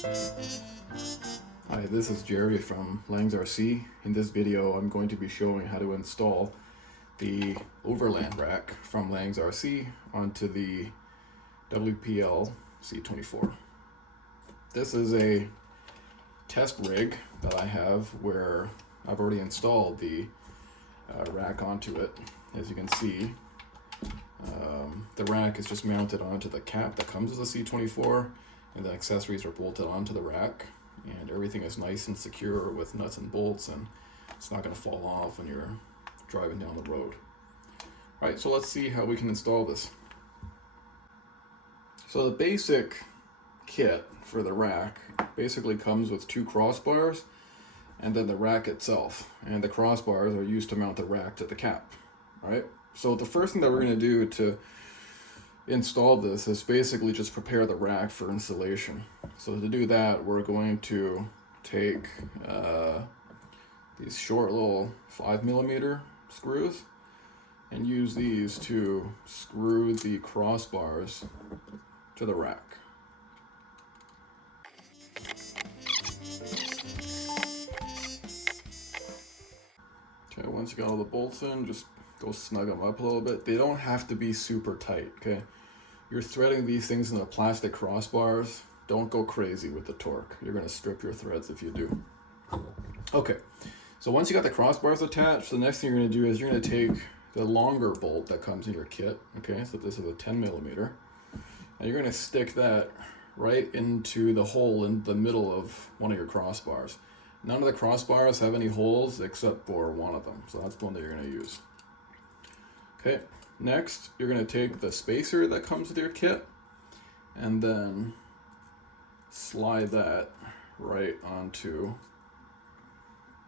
Hi, this is Jerry from Liang's RC. In this video, I'm going to be showing how to install the Overland rack from Liang's RC onto the WPL C24. This is a test rig that I have where I've already installed the rack onto it. As you can see, the rack is just mounted onto the cap that comes with the C24, and the accessories are bolted onto the rack, and everything is nice and secure with nuts and bolts, and it's not going to fall off when you're driving down the road. Alright, so let's see how we can install this. So the basic kit for the rack basically comes with two crossbars and then the rack itself, and the crossbars are used to mount the rack to the cap. Alright, so the first thing that we're going to do to install this is basically just prepare the rack for installation. So to do that, we're going to take these short little 5mm screws and use these to screw the crossbars to the rack. Okay, once you got all the bolts in, just go snug them up a little bit. They don't have to be super tight, okay? You're threading these things into plastic crossbars. Don't go crazy with the torque. You're gonna strip your threads if you do. Okay, so once you got the crossbars attached, the next thing you're gonna do is you're gonna take the longer bolt that comes in your kit, okay? So this is a 10mm, and you're gonna stick that right into the hole in the middle of one of your crossbars. None of the crossbars have any holes except for one of them, so that's the one that you're gonna use. Okay, next you're going to take the spacer that comes with your kit and then slide that right onto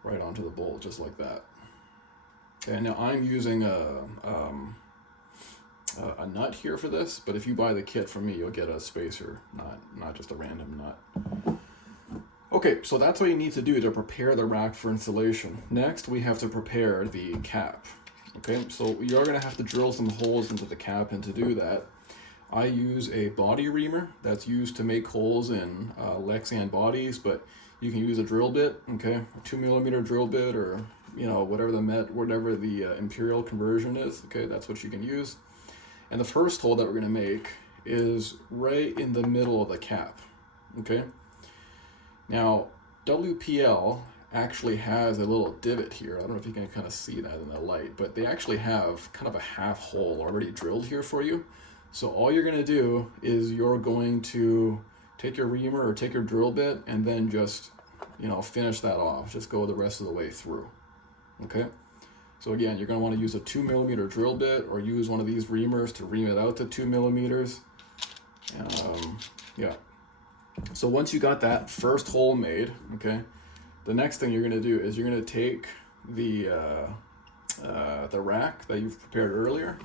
the bolt, just like that. Okay, now I'm using a nut here for this, but if you buy the kit from me, you'll get a spacer, not just a random nut. Okay, so that's what you need to do to prepare the rack for installation. Next, we have to prepare the cap. Okay, so you're going to have to drill some holes into the cap, and to do that, I use a body reamer that's used to make holes in Lexan bodies, but you can use a drill bit, okay, a 2mm drill bit, or whatever the imperial conversion is, okay, that's what you can use. And the first hole that we're going to make is right in the middle of the cap, okay. Now, WPL actually has a little divot here. I don't know if you can kind of see that in the light, but they actually have kind of a half hole already drilled here for you. So all you're going to do is you're going to take your reamer or take your drill bit and then just, finish that off. Just go the rest of the way through. Okay? So again, you're going to want to use a 2mm drill bit or use one of these reamers to ream it out to 2mm. Yeah. So once you got that first hole made, okay, the next thing you're going to do is you're going to take the rack that you've prepared earlier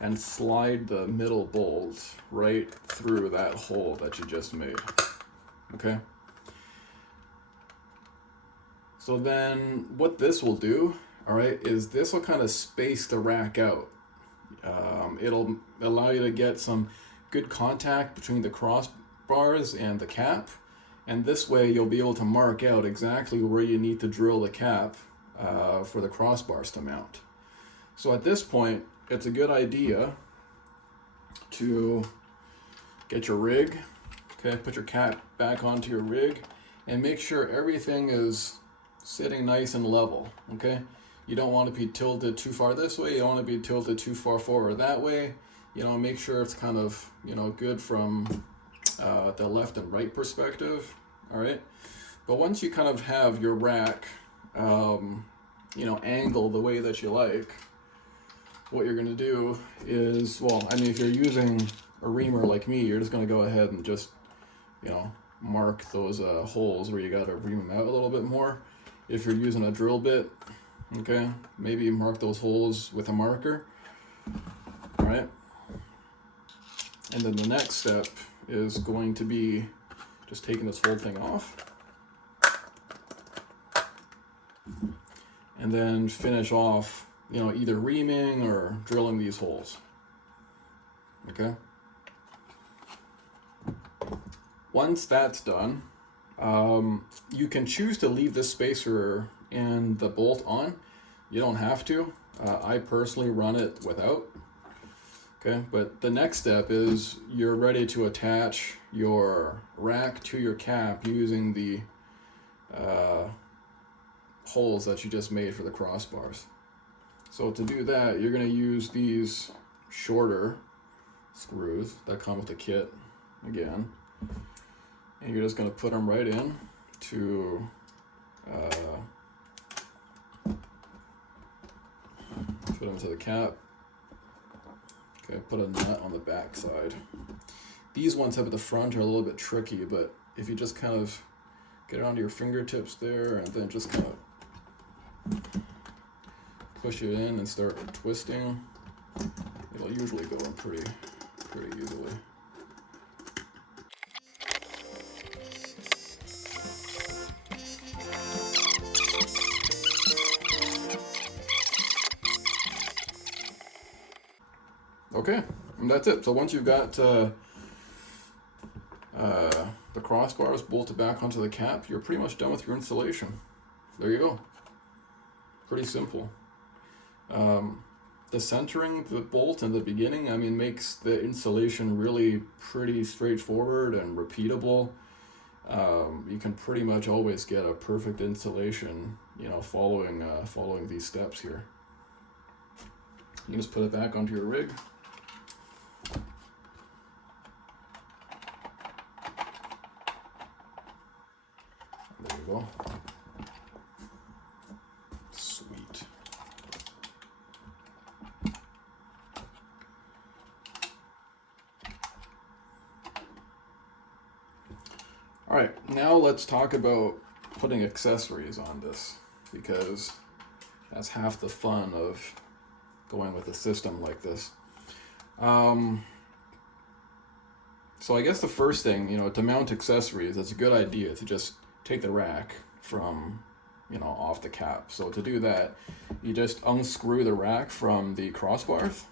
and slide the middle bolts right through that hole that you just made. Okay? So then what this will do, all right, is this will kind of space the rack out. It'll allow you to get some good contact between the crossbars and the cap. And this way you'll be able to mark out exactly where you need to drill the cap for the crossbars to mount. So at this point, it's a good idea to get your rig, okay, put your cap back onto your rig, and make sure everything is sitting nice and level, okay? You don't want to be tilted too far this way, you don't want to be tilted too far forward that way. Make sure it's kind of, good from the left and right perspective. All right, but once you kind of have your rack angled the way that you like, what you're going to do is, if you're using a reamer like me, you're just going to go ahead and just mark those holes where you got to ream them out a little bit more. If you're using a drill bit, okay, maybe mark those holes with a marker. All right, and then the next step is going to be just taking this whole thing off and then finish off, either reaming or drilling these holes. Okay? Once that's done, You can choose to leave this spacer and the bolt on. You don't have to. I personally run it without. Okay, but the next step is you're ready to attach your rack to your cap using the holes that you just made for the crossbars. So to do that, you're going to use these shorter screws that come with the kit again, and you're just going to put them right in to put them to the cap. Okay, put a nut on the back side. These ones up at the front are a little bit tricky, but if you just kind of get it onto your fingertips there and then just kind of push it in and start twisting, it'll usually go in pretty easily. Okay, and that's it. So once you've got the crossbars bolted back onto the cap, you're pretty much done with your installation. There you go. Pretty simple. The centering the bolt in the beginning, I mean, makes the installation really pretty straightforward and repeatable. You can pretty much always get a perfect installation, you know, following these steps here. You can just put it back onto your rig. There you go. Sweet. All right, now let's talk about putting accessories on this, because that's half the fun of going with a system like this. So I guess the first thing, you know, to mount accessories, it's a good idea to just take the rack from, you know, off the cap. So to do that, you just unscrew the rack from the crossbars.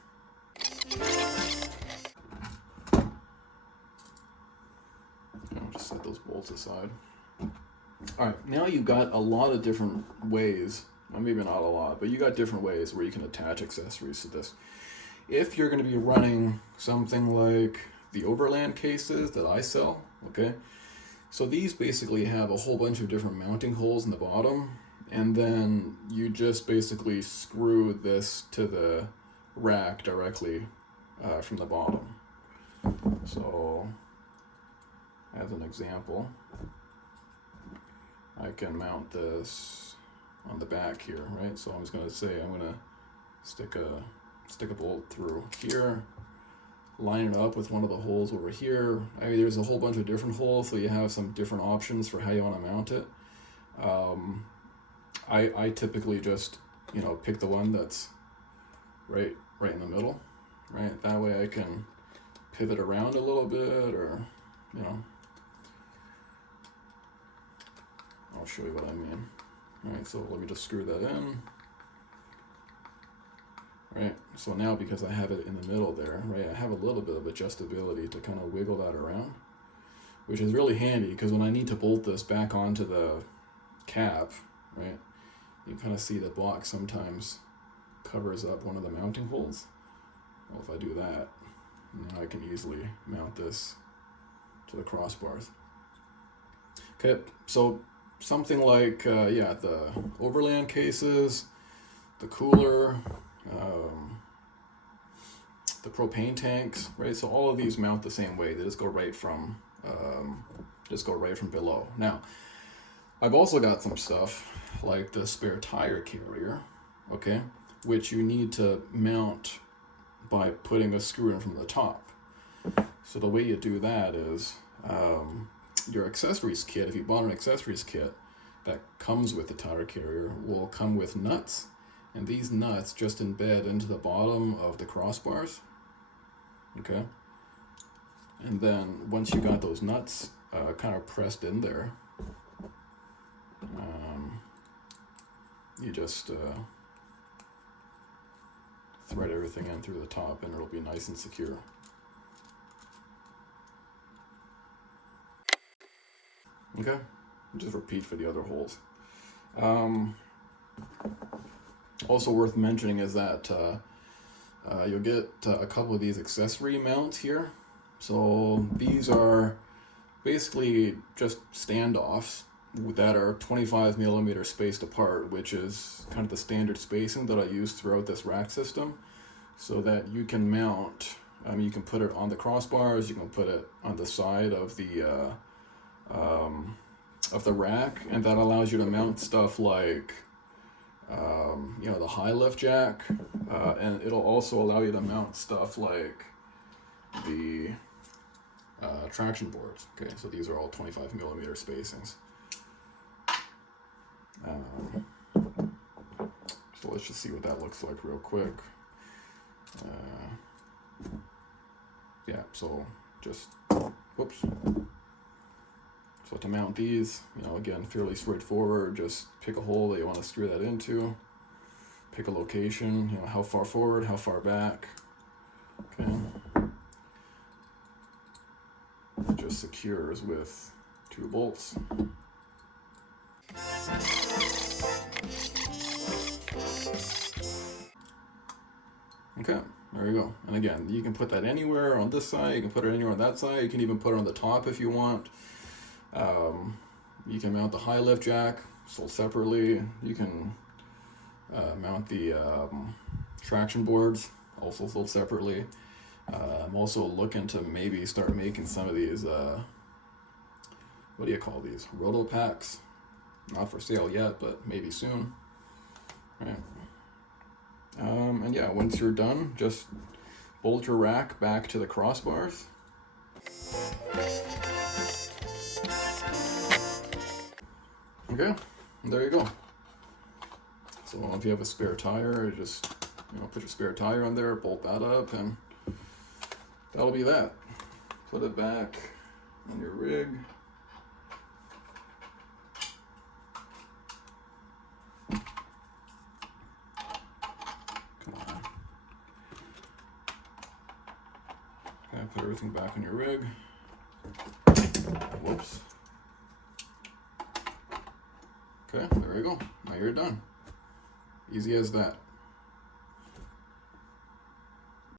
I'll just set those bolts aside. All right, now you've got a lot of different ways, well, maybe not a lot, but you got different ways where you can attach accessories to this. If you're going to be running something like the Overland cases that I sell, okay, so these basically have a whole bunch of different mounting holes in the bottom, and then you just basically screw this to the rack directly from the bottom. So as an example, I can mount this on the back here, right? So I'm just going to say I'm going to stick a bolt through here, line it up with one of the holes over here. I mean, there's a whole bunch of different holes, so you have some different options for how you want to mount it. I typically just, you know, pick the one that's right in the middle, right? That way I can pivot around a little bit, or, you know, I'll show you what I mean. All right, so let me just screw that in. Right, so now because I have it in the middle there, right, I have a little bit of adjustability to kind of wiggle that around, which is really handy because when I need to bolt this back onto the cap, right, you kind of see the block sometimes covers up one of the mounting holes. Well, if I do that, now I can easily mount this to the crossbars. Okay, so something like, yeah, the Overland cases, the cooler, the propane tanks, right? So all of these mount the same way. They just go right from below. Now, I've also got some stuff like the spare tire carrier, okay, which you need to mount by putting a screw in from the top. So the way you do that is your accessories kit, if you bought an accessories kit that comes with the tire carrier, will come with nuts. And these nuts just embed into the bottom of the crossbars, okay? And then once you got those nuts kind of pressed in there, you just thread everything in through the top and it'll be nice and secure. Okay, Just repeat for the other holes. Also worth mentioning is that you'll get a couple of these accessory mounts here. So these are basically just standoffs that are 25 millimeter spaced apart, which is kind of the standard spacing that I use throughout this rack system, so that you can mount, you can put it on the crossbars, you can put it on the side of the rack, and that allows you to mount stuff like you know, the high lift jack, and it'll also allow you to mount stuff like the traction boards. Okay, so these are all 25 millimeter spacings. So let's just see what that looks like real quick. Yeah, so just, whoops. So to mount these, you know, again, fairly straightforward. Just pick a hole that you want to screw that into. Pick a location, you know, how far forward, how far back. Okay. It just secures with 2 bolts. Okay, there you go. And again, you can put that anywhere on this side, you can put it anywhere on that side, you can even put it on the top if you want. You can mount the high lift jack sold separately. You can mount the traction boards also sold separately. I'm also looking to maybe start making some of these, what do you call these? Roto packs. Not for sale yet, but maybe soon. Right. And yeah, once you're done, just bolt your rack back to the crossbars. Okay, there you go. So if you have a spare tire, just, you know, put your spare tire on there, bolt that up, and that'll be that. Put it back on your rig. Come on. Okay, put everything back on your rig. Whoops. Okay, there you go. Now you're done. Easy as that.